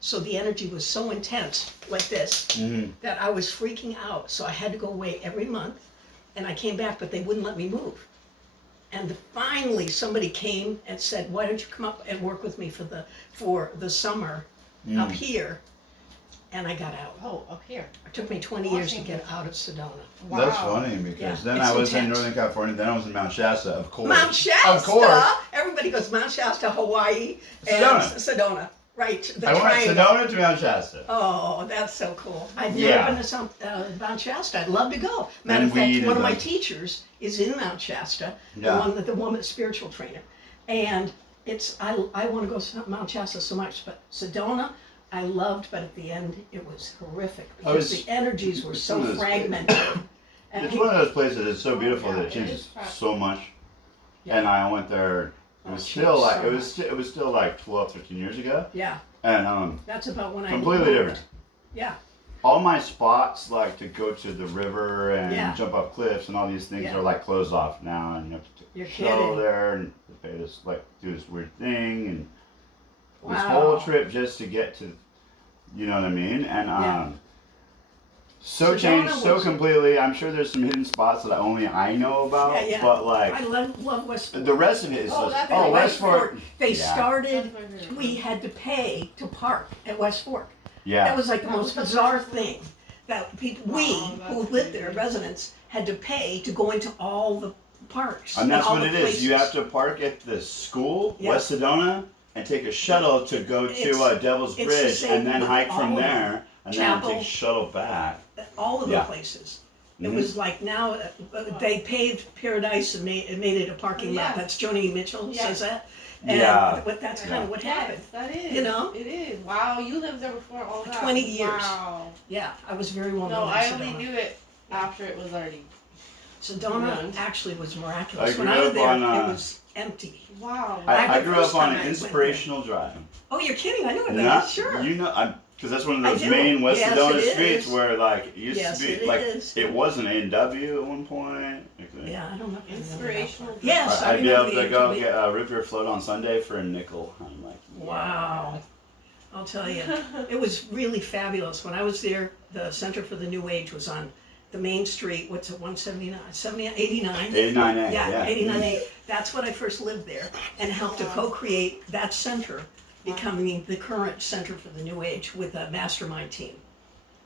So the energy was so intense, like this, that I was freaking out. So I had to go away every month, and I came back, but they wouldn't let me move. And finally, somebody came and said, "Why don't you come up and work with me for the summer up here?" And I got out. Oh, up here. It took me 20 years to get out of Sedona. Wow. That's funny because Yeah, then it's I was in intense. Northern California, then I was in Mount Shasta, of course. Mount Shasta. Of course. Everybody goes Mount Shasta, Hawaii, Sedona. and Sedona. Right. The I went triangle. Sedona to Mount Shasta. Oh, that's so cool. I've Yeah. never been to Mount Shasta. I'd love to go. Matter of fact, one of my teachers is in Mount Shasta, Yeah. the woman, spiritual trainer. And I want to go to Mount Shasta so much, but Sedona, I loved, but at the end, it was horrific because the energies were so fragmented. And It's one of those places that's so beautiful yeah, that it it changes is fast. so much. Yeah. And I went there. It was it still changed like so it was still like 12, 13 years ago, yeah, and that's about when I completely moved. different. Yeah, All my spots, like to go to the river and Yeah. jump off cliffs and all these things, Yeah. are like closed off now, and you have to take You're a shuttle kidding. there and they pay us like do this weird thing and this Wow. whole trip just to get to, you know what I mean? And Yeah. so Sedona changed so was- completely. I'm sure there's some hidden spots that only I know about, yeah, yeah. but like I love West Fork. the rest of it is Oh, just that's oh right. West Fork. They Yeah. started. That's my favorite. We had to pay to park at West Fork. Yeah. That was like the That most was bizarre the- thing. That people, Wow, who that's lived there, crazy. residents, had to pay to go into all the parks. And that's all what the it is. You places. have to park at the school, Yeah. West Sedona, and take a shuttle to go It's- to Devil's it's the Bridge, same and then with hike all from of them. there, and Chapel. then take a shuttle back. All of Yeah. the places. It Mhm. was like now they paved Paradise and made it a parking lot. Yeah. That's Joni Mitchell Yeah. says that. And Yeah. that's kind of what Yes, happened. that is. You know? It is. Wow, you lived there before all that. 20 years. Wow. Yeah, I was very well No, known in I Sedona. only knew it after it was already. Sedona Ruined. actually was I miraculous. grew When I was up there, on, it was empty. Wow. I the grew first up on time I an went inspirational drive. Oh, you're kidding? I know it. Not, Sure. You know, because that's one of I those do. main West Yes, Sedona it streets is. where like it used Yes, to be it like is. it was an A&W at one point. Yeah, I don't know. If I remember that Inspirational. part. Yes, I I'd be able remember to the go ATV. get a root beer float on Sunday for a nickel. I'm like, Wow. I'll tell you, it was really fabulous. When I was there, the Center for the New Age was on the main street. What's it, 179? 89? 89A. Yeah, 89A. That's when I first lived there and helped to co-create that center, becoming the current Center for the New Age with a mastermind team.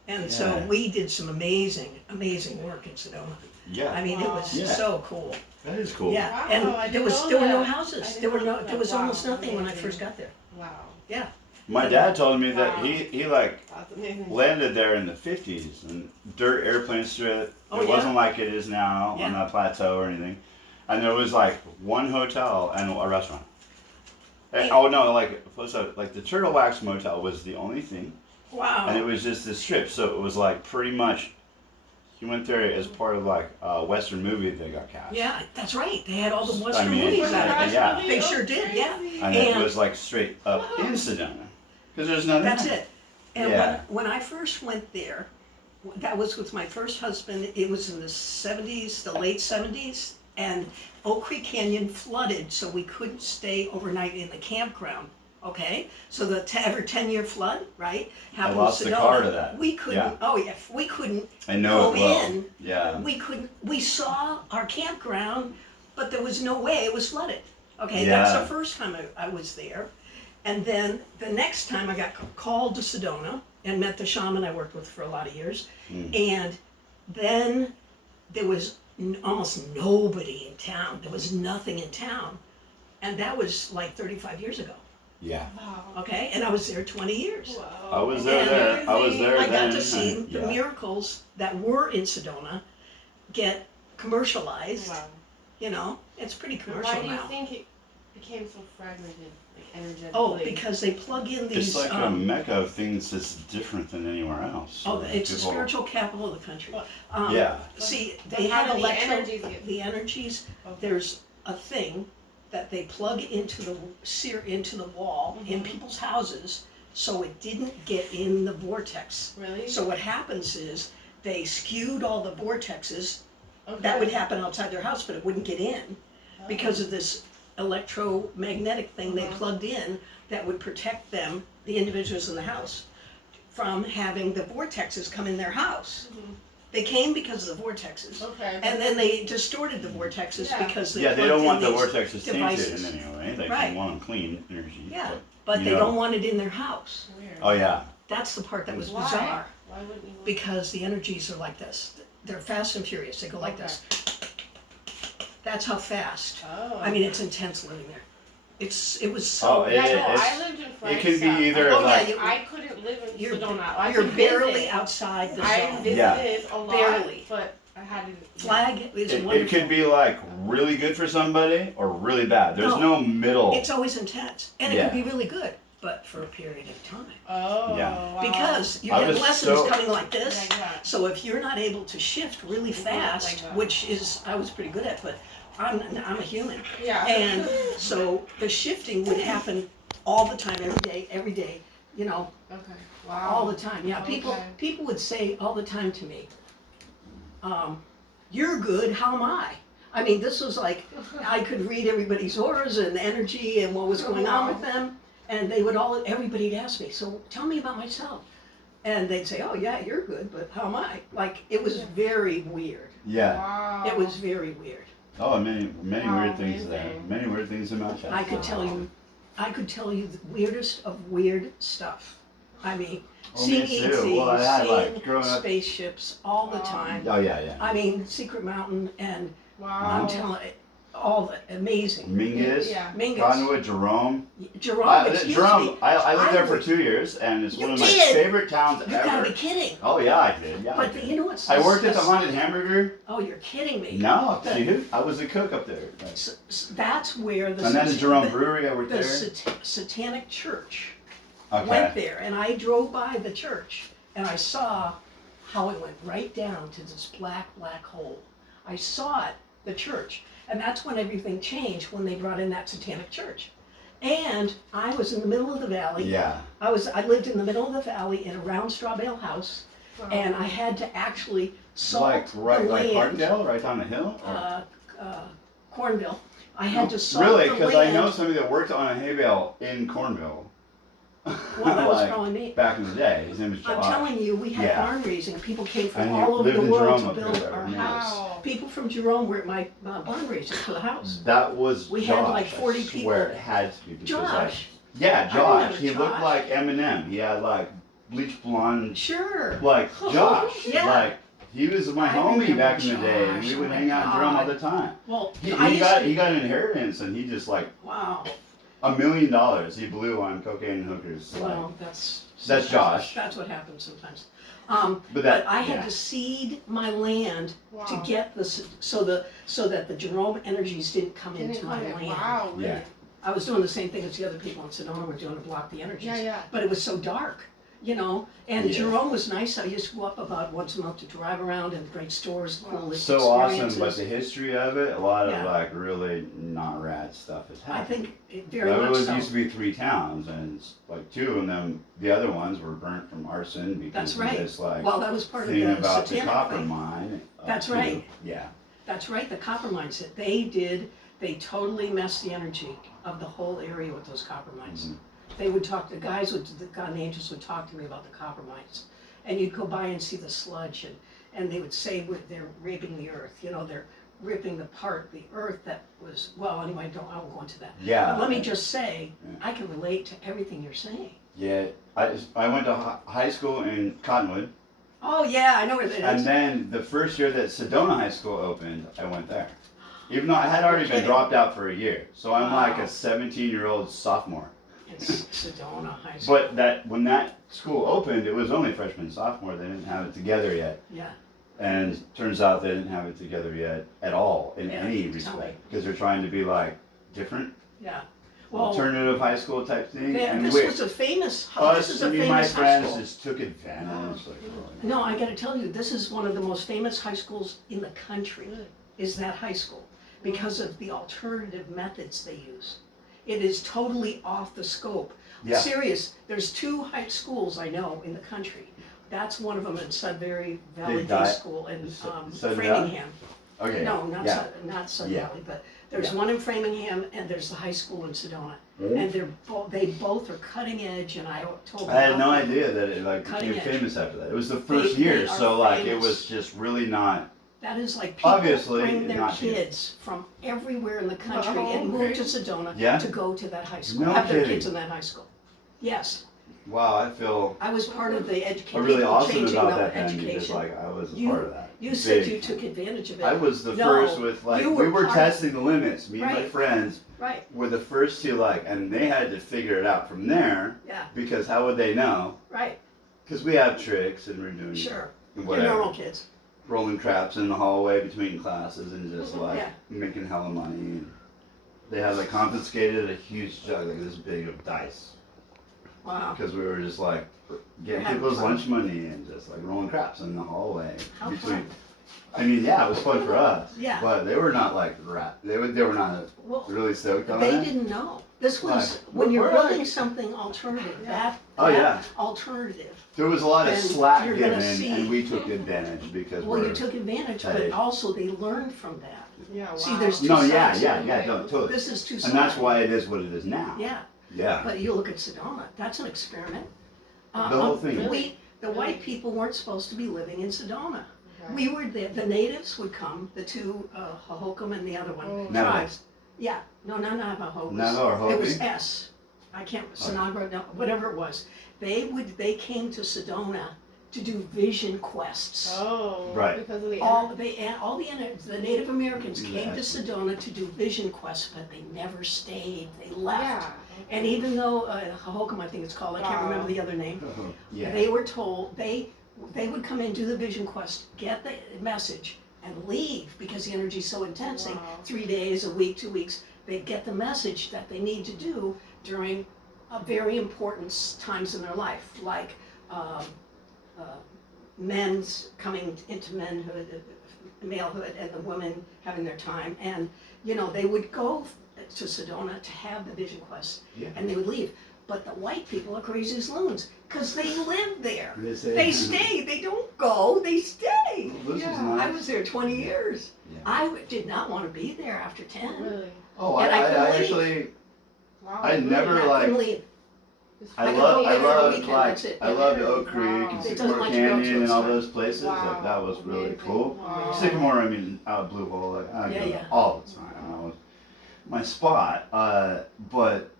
And so Yeah. we did some amazing, amazing work in Sedona. Yeah. I mean, it was Yeah. so cool. That is cool. Yeah, Wow, I and didn't there know were no that. I houses. didn't There were know no. that. There was Wow, almost nothing when I amazing. first got there. Wow. Yeah. My dad told me that Wow. he like That's amazing. landed there in the 50s and dirt airplane strip. Oh, It yeah? wasn't like it is now on Yeah. that plateau or anything. And there was like one hotel and a restaurant. Hey. Oh no, like the Turtle Wax Motel was the only thing. Wow. And it was just this strip, so it was like pretty much he went there as part of like a Western movie that got cast. Yeah, that's right. They had all the Western mean, movies Was it out of yeah. it. Yeah. They sure did, yeah. Crazy. And it And- was like straight up Wow. in Sedona. Because there's nothing That's there. it. And Yeah. when I first went there, that was with my first husband. It was in the 70s, the late 70s, and Oak Creek Canyon flooded, so we couldn't stay overnight in the campground. Okay, so the ever 10-year flood, right? Happened lost in the Sedona. car to that. We couldn't. Yeah. Oh yeah, we couldn't I know go it well. in. Yeah. We couldn't. We saw our campground, but there was no way it was flooded. Okay, Yeah. that's the first time I was there. And then the next time I got called to Sedona and met the shaman I worked with for a lot of years. And then there was almost nobody in town. There was nothing in town. And that was like 35 years ago. Yeah. Wow. Okay, and I was there 20 years. Wow. I was there. And I was there I then. got to see and- the yeah. miracles that were in Sedona get commercialized. Wow. You know, it's pretty commercial Why do you now. think it became so fragmented, like energetically? Oh, because they plug in these. It's like a mecca of things that's different than anywhere else. Oh, So it's the people- spiritual capital of the country. What? Yeah. See, But they how have do the electro. energies get- The energies. Okay. There's a thing that they plug into the wall in people's houses, so it didn't get in the vortex. Really? So what happens is they skewed all the vortexes. Okay. That would happen outside their house, but it wouldn't get in because of this electromagnetic thing they plugged in that would protect them the individuals in the house from having the vortexes come in their house. They came because of the vortexes. Okay. And then they distorted the vortexes Yeah. because they Yeah, they plugged don't in want the these vortexes tainted devices. in any way. They Right. want them clean energy. Yeah, but you they know. don't want it in their house. Weird. Oh yeah. That's the part that was Why? bizarre. Why wouldn't you want Because the energies are like this. They're fast and furious. They go like Okay. this. That's how fast. Oh. I mean, it's intense living there. It was Oh, so. it- Yeah, no, it's- I lived in France. It can be either Oh, yeah, like you- I couldn't live in You're, Sedona. I you're could barely visit. outside the I zone. visited Yeah. a lot, Barely. but I had to. Flag is it wonderful. could be like really good for somebody or really bad. There's no middle. It's always intense, and it Yeah. can be really good, but for a period of time. Oh. Yeah. Wow. Because you're I getting was lessons so- coming like this. Yeah, yeah. So if you're not able to shift really Mhm, fast, like that. which is I was pretty good at, but I'm a human, Yeah. and so the shifting would happen all the time, every day, you know, Okay. Wow. all the time. Yeah, Okay. people would say all the time to me, "You're good. How am I?" I mean, this was like I could read everybody's auras and energy and what was going on with them, and everybody'd ask me, "So tell me about myself." And they'd say, "Oh yeah, you're good, but how am I?" Like it was very weird. yeah. Wow. It was very weird. Oh, many Wow, weird things there. amazing. Many weird things in my chest. I could tell you the weirdest of weird stuff. I mean, Oh, seeing me too. ETs, Well, I had, like, seeing growing up- spaceships all the time. Oh yeah, yeah. I mean, Secret Mountain, and Wow. I'm telling you, all the amazing. Mingus, Yeah. Mingus, Cottonwood, Jerome. Jerome, excuse Jerome, me. I lived there for would- 2 years, and it's You one of my did? favorite towns You gotta ever. be kidding. Oh yeah, I did. Yeah. I But did. you know what's? I worked at the that's- Haunted Hamburger. Oh, you're kidding me. No, The- dude, I was a cook up there. That's where the. And then the Jerome the- Brewery, I worked The there. Satanic Church Okay. went there, and I drove by the church, and I saw how it went right down to this black hole. I saw it, the church, and that's when everything changed, when they brought in that Satanic Church. And I was in the middle of the valley. Yeah. I lived in the middle of the valley in a round straw bale house, Wow. and I had to actually salt Like right, the like land. Carbondale, right down the hill. Or- Cornville. I had to salt really, the because land. I know somebody that worked on a hay bale in Cornville. Well, that was Like, probably me. back in the day. His name was I'm Josh. telling you, we had Yeah. barn raising. People came from And he all over lived the in world Jerome to up build there, our yeah. house. Wow. People from Jerome were at my barn raising for the house. That was We Josh. had, like, 40 I swear people. it had to be. because, Josh. Like, yeah, I Josh. remember He looked Josh. like Eminem. He had like bleach blonde, Sure. like Josh. Yeah. Like he was my I homie remember back in the day, and Josh. we would Oh my hang out in Jerome all God. the time. Well, He, I he used got to, he got an inheritance, and he just like wow. $1 million he blew on cocaine and hookers. Like, Well, that's Josh. That's what happens sometimes. but that But I had yeah. to seed my land to Wow. get so that the Jerome energies didn't come Didn't into my come in. land. Wow. Really? Yeah. I was doing the same thing as the other people in Sedona were doing to block the energies. Yeah, yeah. But it was so dark, you know. And Yeah. Jerome was nice. I used to go up about once a month to drive around and great stores, cool So awesome, experiences. but the history of it, a lot of Yeah. like really not rad stuff has I happened. think it very There much was so. used to be 3 towns, and like 2 of them, the other ones were burnt from arson because That's of right. this like Well, that was part of thing the about the satanic copper thing. mine. That's too. right. Yeah. That's right. The copper mines that they totally messed the energy of the whole area with those copper mines. Mhm. They would talk. The God and angels would talk to me about the copper mines, and you'd go by and see the sludge, and they would say they're raping the earth. You know, they're ripping apart the earth that was. Well, anyway, I won't go into that. Yeah. But let me just say, Yeah. I can relate to everything you're saying. Yeah. I went to high school in Cottonwood, Oh yeah, I know where that and is. then the first year that Sedona High School opened, I went there. Even though I had already been kidding. dropped out for a year, so I'm like Wow. a 17-year-old sophomore. It's Sedona High School. But when that school opened, it was only freshman and sophomore. They didn't have it together yet. Yeah. And turns out they didn't have it together yet at all in Yeah, any tell me. respect because they're trying to be like different, Yeah. Well, alternative high school type thing. yeah, And this we, was a famous. This us, is a me and my famous high friends school. just took advantage. Like, really. No, I got to tell you, this is one of the most famous high schools in the country. Really? Is that high school because of the alternative methods they use. It is totally off the scope. Yeah. Serious. There's 2 high schools I know in the country. That's one of them in Sudbury Valley Day died- School in Sudbury? Framingham. Okay. No, not yeah. Not Sud Yeah. Valley, but there's Yeah. one in Framingham and there's the high school in Sedona. and they both are cutting edge, and I told them I had no about them. idea that it like Cutting became edge. famous after that. It was the first They year, are so like it famous. was just really not. That is like people Obviously, bring their not here. kids from everywhere in the country Oh, and move okay. to Sedona Yeah? to go to that high school, No have their kidding. kids in that high school. Yes, Wow, I feel I was part of the education, really people awesome changing about the that then because education. like I was a You- part of that. You said Big you took advantage of it. I was the No, first with like you we were were part- testing the limits. Me and my Right. friends Right, were the first to like, and they had to figure it out from there yeah, because how would they know? right, Because we have tricks and we're doing sure. You're whatever, normal kids. rolling craps in the hallway between classes and just like Yeah. making hella money. And they had like confiscated a huge jug like this big of dice Wow, because we were just like getting Having people's fun. lunch money and just like rolling craps in the hallway how between. fun. I mean, yeah, it was fun for us. Yeah. But they were not like they were not Well, really stoked on they it. didn't know. This was, Like, when you're we're building like- something alternative, Yeah. Oh, yeah. alternative. There was a lot of And slack you're gonna given, see- and we took advantage because Well, we're. you took advantage, Hey. but also they learned from that. Yeah, wow. See, there's two No, yeah, sides. yeah, no, totally. This is two sides. And that's why it is what it is now. Yeah, Yeah. but you look at Sedona, that's an experiment. The whole thing. The white people weren't supposed to be living in Sedona. Okay. We were the natives would come, the two, Hohokam and the other one, Oh. Navajo. tribes. Yeah, no, not Navajo. Navajo or It was Hopi? S. I can't, Sinagra, no, whatever it was. They came to Sedona to do vision quests. Oh, Right. because of the All the Native Americans came to Yeah. Sedona to do vision quests, but they never stayed. They left. Yeah. And even though Hohokam, I think it's called, I can't Wow. remember the other name. Yeah. They were told they would come in, do the vision quest, get the message, and leave because the energy's so intense. They- Wow. 3 days, a week, 2 weeks. They get the message that they need to do during very important times in their life, like men's coming into manhood, malehood, and the women having their time. And they would go to Sedona to have the vision quest, Yeah. and they would leave. But the white people are crazy as loons because they live there. They They stay. They don't go. They stay. Well, this Yeah. was I nice. was there 20 years. Yeah. I did not want to be there after 10. Really? Oh, and I couldn't leave. actually, Wow. I never I like. couldn't leave. I could love, go I there for a love, weekend, like, that's it. I love Wow. Oak Creek and It doesn't Sycamore like to go to Canyon and its all time. those places. Wow. Like that was really Amazing. cool. Wow. Sycamore, I mean, Blue Hole, like I Yeah, go yeah. all the time. That was my spot. But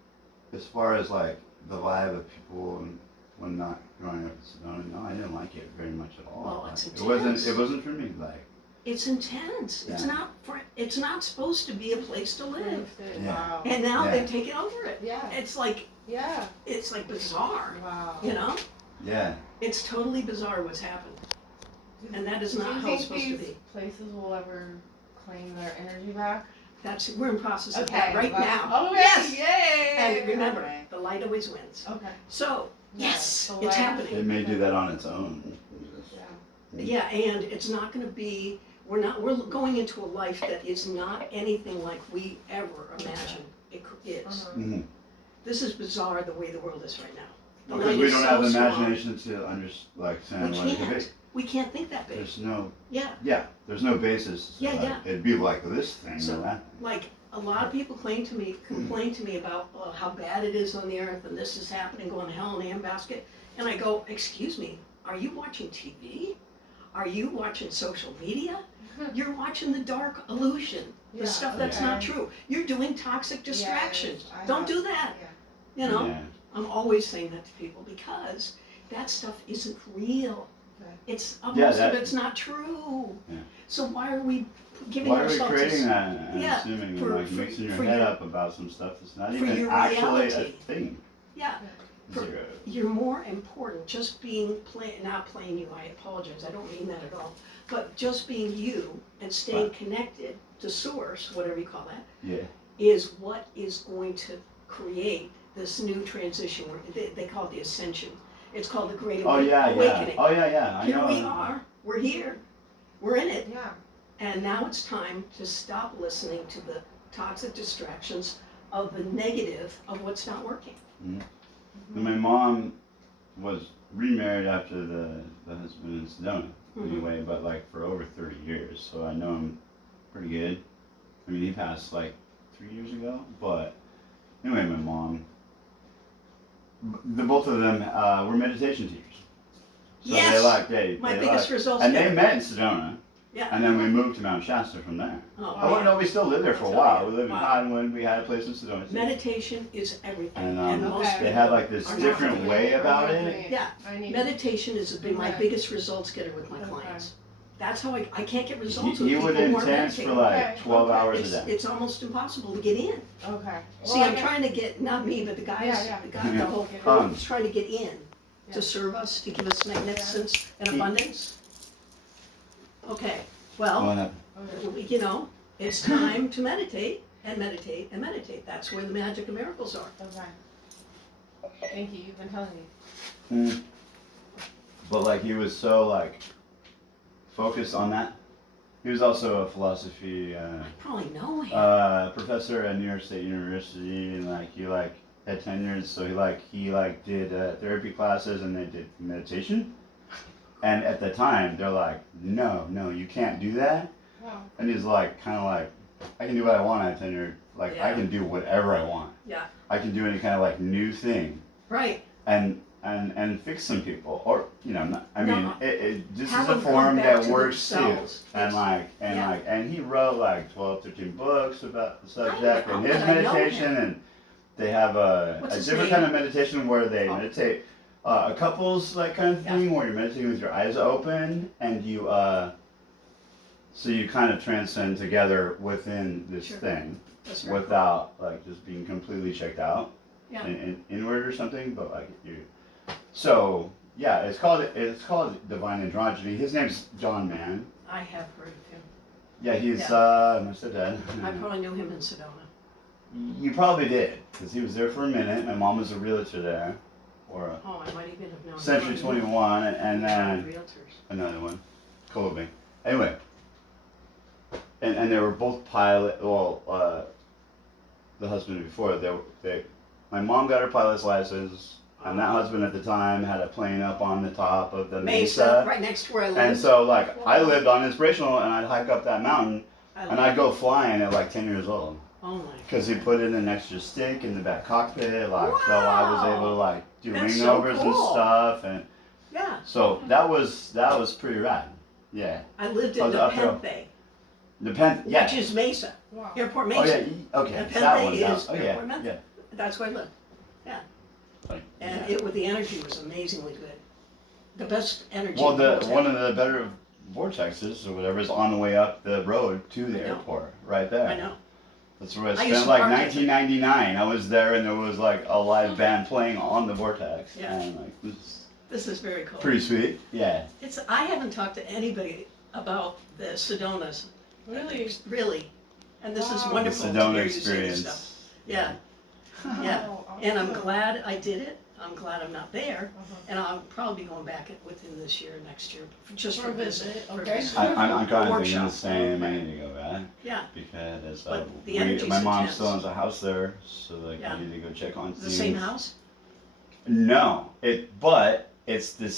as far as like the vibe of people and when not growing up in Sedona, no, I didn't like it very much at all. Well, Like, it's it wasn't. intense. It wasn't for me. Like It's intense. It's Yeah. not for. It's not supposed to be a place to live. Yeah. Wow. And now Yeah. they've taken over it. Yeah. It's like Yeah. bizarre. Wow. You know, yeah. it's totally bizarre what's happened. And that is Do not you how think it's supposed to these be. places will ever claim their energy back? We're in process of that right well, now. Okay. Yes. Yay. And remember, Okay. the light always wins. Okay. So Yeah, yes, the it's light- happening. It may do that on its own. Yeah. Yeah, and it's not going to be. We're going into a life that is not anything like we ever imagined it is. Uh-huh. Mm-hmm. This is bizarre the way the world is right now. The Because light we is don't so have the strong. imagination to understand We what it could be. can't. We can't think that big. There's no, Yeah, there's no basis. Yeah, like, yeah. It'd be like this thing So- or that thing. like a lot of people complain to me about how bad it is on the earth and this is happening, going to hell in a handbasket. And I go, excuse me, are you watching TV? Are you watching social media? You're watching the dark illusion, the Yeah, stuff that's okay. not true. You're doing toxic distractions. Don't do that. Yeah. You know, Yeah. I'm always saying that to people because that stuff isn't real. Okay. It's Yeah, most that- of it's not true. Yeah. So why are we giving Why are we ourselves creating this? that and Yeah, assuming for- and like for- mixing your for head your- up about some stuff that's not for even your actually a reality. thing? Yeah, For- Zero. you're more important. Just being not playing you. I apologize. I don't mean that at all. But just being you and staying Right. connected to source, whatever you call that, Yeah. is what is going to create this new transition. They call it the ascension. It's called the Great Oh yeah, yeah. Awakening. Oh yeah, yeah. I Here know. we are. We're here. We're in it. Yeah. And now it's time to stop listening to the toxic distractions of the negative of what's not working. And my mom was remarried after the husband in Sedona, Mhm. anyway, but like for over 30 years, so I know him pretty good. I mean, he passed like 3 years ago, but anyway, my mom, the both of them were meditation teachers. So Yes! they My they biggest results and they ever. met in Sedona, Yeah. and then we moved to Mount Shasta from there. Oh, Oh, no, we still lived there for a I'll tell while. you. We lived in Wow. Cottonwood. We had a place in Sedona. Too. Meditation is everything. And And Okay. most they had like people this are not different doing way it. about it. Yeah. I need Meditation has been my Okay. biggest results getter with my Okay. clients. That's how I can't get results with You people would who are intense meditating. for like Okay, 12 okay. hours a day. It's almost impossible to get in. Okay. See, I'm trying to get, not me, but the guys, Yeah. the whole Um, group's trying to get in, Yeah. to serve us, to give us magnificence and Yeah. abundance. Okay, What well, happened? you know, it's time to meditate and meditate and meditate. That's where the magic and miracles are. Okay. Thank you. You've been telling me. Mm. But like he was so like focused on that. He was also a philosophy I probably know him. professor at New York State University, and like he like had tenures, so he did therapy classes, and they did meditation. And at the time, they're like, no, you can't do that. Wow. And he's like, kind of like, I can do what I want. I have tenure. Like I Yeah. can do whatever I want. Yeah. I can do any kind of like new thing. Right. And fix some people, or you know, not, I mean, No. this Have is a them come form back that to works too, themselves. and Yeah. and he wrote like 12, 13 books about the subject I and his know meditation, him. and they have a What's his different name? kind of meditation where they Oh. meditate, a couples like kind of Yeah. thing where you're meditating with your eyes open, and you so you kind of transcend together within this Sure. thing That's very cool. without like just being completely checked out Yeah. inward or something, but like you. So yeah, it's called Divine Androgyny. His name's John Mann. I have heard of him. Yeah, he's my stepdad. I probably knew him in Sedona. You probably did, because he was there for a minute. My mom was a realtor there, or Oh, I might even have known him. Century 21, and then Realtors. another one, co-living. Anyway, and they were both pilot. Well, the husband before my mom got her pilot's license. And that husband at the time had a plane up on the top of the Mesa, right next to where I lived. And so, like, I lived on Inspirational, and I'd hike up that mountain, and I'd go flying at like 10 years old. Oh my. Because he put in an extra stick in the back cockpit, like, so I was able to like do That's wing so overs and cool. stuff, and Yeah. so that was pretty rad. Yeah. I lived Oh, in the uphill. Nepenthe, The pen, yeah. which is Mesa, Wow. Airport Oh Mesa. yeah. Okay. Nepenthe That one. is Oh yeah. Airport Mesa. Yeah. That's where I lived. Like, And yeah. the energy was amazingly good. The best energy. Well, was one of the better vortexes or whatever is on the way up the road to the I know. airport, right there. I know. That's where I I spent used to like park at 1999. I was there, and there was like a live band playing on the vortex, Yeah. and like this is This is very cool. pretty sweet. Yeah. I haven't talked to anybody about the Sedonas. Really? Really. And this is Wow. The wonderful to Sedona hear you say this experience. stuff. Yeah. Yeah. Wow, And I'm awesome. glad I did it. I'm glad I'm not there. Uh-huh. And I'll probably be going back within this year, next year, just for For a a visit. visit, for a okay. visit. I'm kind of thinking Workshop. the same. I Okay. need to go back Yeah, because But the energy's my mom intense. still owns a house there, so like Yeah. I need to go check on it's the things. same house? No, but it's the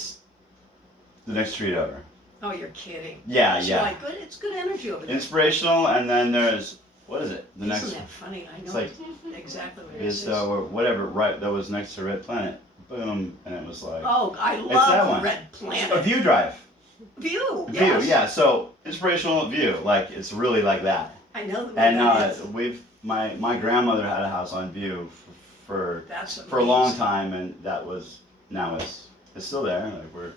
next street over. Oh, you're kidding. Yeah, It's yeah. like good, it's good energy over there. Inspirational, and then there's what is it? The Isn't next that funny? I it's know like exactly what it is is. or whatever right that was next to Red Planet. Boom, and it was like Oh, I that love one. Red a Planet. view drive. View, View, yes. yeah. So inspirational view, like it's really like that. I know the And that is. my grandmother had a house on View for That's a long amazing. time, and that was now it's still there. Like we're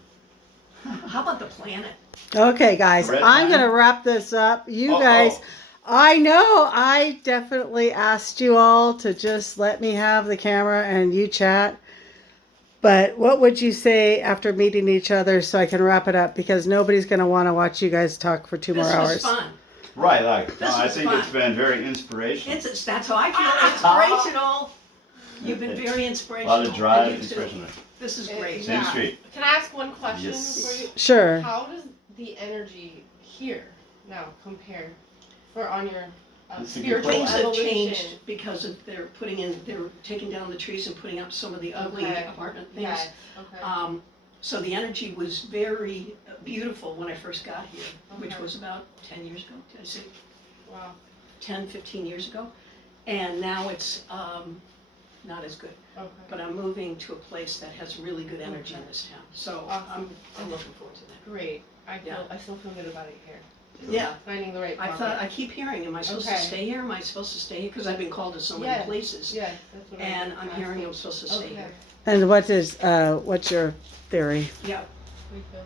How about the planet? Okay, guys, Red I'm line? going to wrap this up. You Oh, guys, oh. I know I definitely asked you all to just let me have the camera and you chat. But what would you say after meeting each other so I can wrap it up? Because nobody's going to want to watch you guys talk for 2 more This hours. was fun. right. Like This I was think fun. it's been very inspirational. That's how I feel. Inspirational. You've been very A inspirational. lot of drive, I do too. inspirational. This is It- great. Same street. Can I ask one question Yes. for you? Sure. How does the energy here now compare for on your That's a good spiritual Things have evolution? changed because of they're taking down the trees and putting up some of the ugly Okay. apartment things. Yes. Okay. So the energy was very beautiful when I first got here, which Okay. was about 10 years ago. Did I say Wow. 10, 15 years ago? And now it's not as good. Okay. But I'm moving to a place that has really good energy in this town. So Awesome. I'm looking forward to that. Great. I Yeah. still feel good about it here. Yeah. Finding the right I pocket. thought, I keep hearing, am I supposed to Okay. stay here? Am I supposed to stay here? Because I've been called to so many Yeah. places. Yes, that's what And I'm hearing asking. I'm supposed to stay Okay. here. And what's your theory? Yeah. We feel.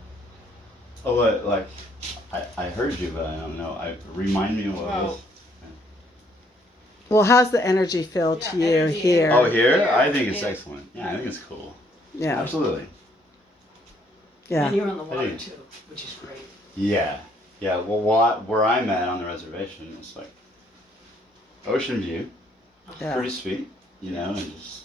Oh, but like, I heard you, but I don't know. Remind me of what it was. Well, how's the energy feel to Yeah, you energy. here? Oh, here? Here I think it's is- excellent. Yeah, I think it's cool. Yeah, Absolutely. yeah. And you're on the water Hey. too, which is great. Yeah. Yeah, well, where I'm at on the reservation, it's like ocean view. Yeah. Pretty sweet, you know, and just.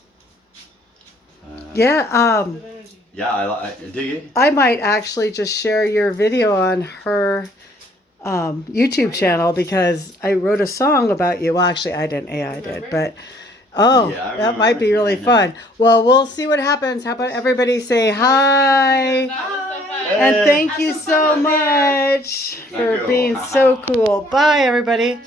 Yeah, Good energy. Yeah, I dig it. I might actually just share your video on her YouTube channel because I wrote a song about you. Well, actually, I didn't. AI did, Remember? but Yeah, I that might be remember. really fun. Well, we'll see what happens. How about everybody say hi? That was so fun. And thank you Have some so fun out there. much Thank for you. being so cool. Bye, everybody.